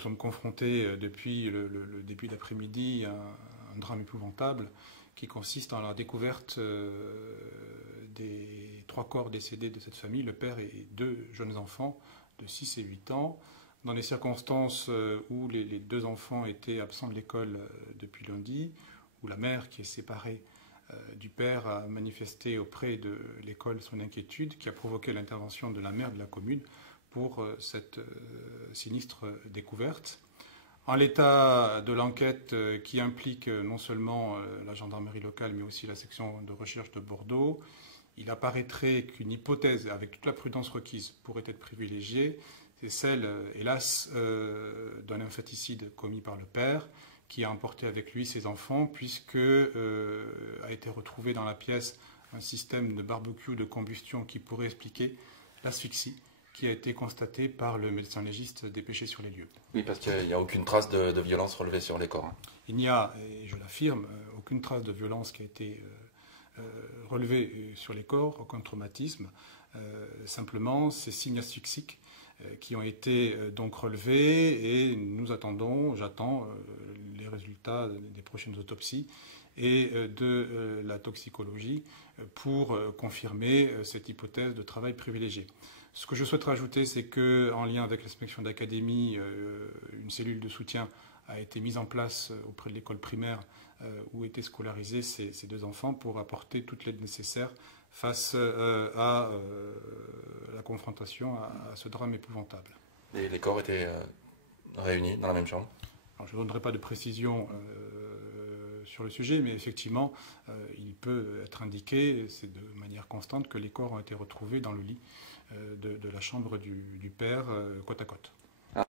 Nous sommes confrontés depuis le début d'après-midi à un drame épouvantable qui consiste en la découverte des 3 corps décédés de cette famille, le père et 2 jeunes enfants de 6 et 8 ans, dans les circonstances où les 2 enfants étaient absents de l'école depuis lundi, où la mère, qui est séparée du père, a manifesté auprès de l'école son inquiétude, qui a provoqué l'intervention de la maire de la commune pour cette sinistre découverte. En l'état de l'enquête qui implique non seulement la gendarmerie locale, mais aussi la section de recherche de Bordeaux, il apparaîtrait qu'une hypothèse, avec toute la prudence requise, pourrait être privilégiée. C'est celle, hélas, d'un infanticide commis par le père, qui a emporté avec lui ses enfants, puisque a été retrouvé dans la pièce un système de barbecue de combustion qui pourrait expliquer l'asphyxie qui a été constaté par le médecin légiste dépêché sur les lieux. Oui, parce qu'il n'y a aucune trace de violence relevée sur les corps. Il n'y a, et je l'affirme, aucune trace de violence qui a été relevée sur les corps, aucun traumatisme. Simplement, ces signes asphyxiques qui ont été donc relevés, et j'attends les résultats des prochaines autopsies et de la toxicologie pour confirmer cette hypothèse de travail privilégié. Ce que je souhaite rajouter, c'est qu'en lien avec l'inspection d'académie, une cellule de soutien a été mise en place auprès de l'école primaire où étaient scolarisés ces 2 enfants pour apporter toute l'aide nécessaire face à la confrontation à ce drame épouvantable. Et les corps étaient réunis dans la même chambre? Alors, je ne donnerai pas de précision sur le sujet, mais effectivement, il peut être indiqué, c'est de manière constante, que les corps ont été retrouvés dans le lit de la chambre du père, côte à côte.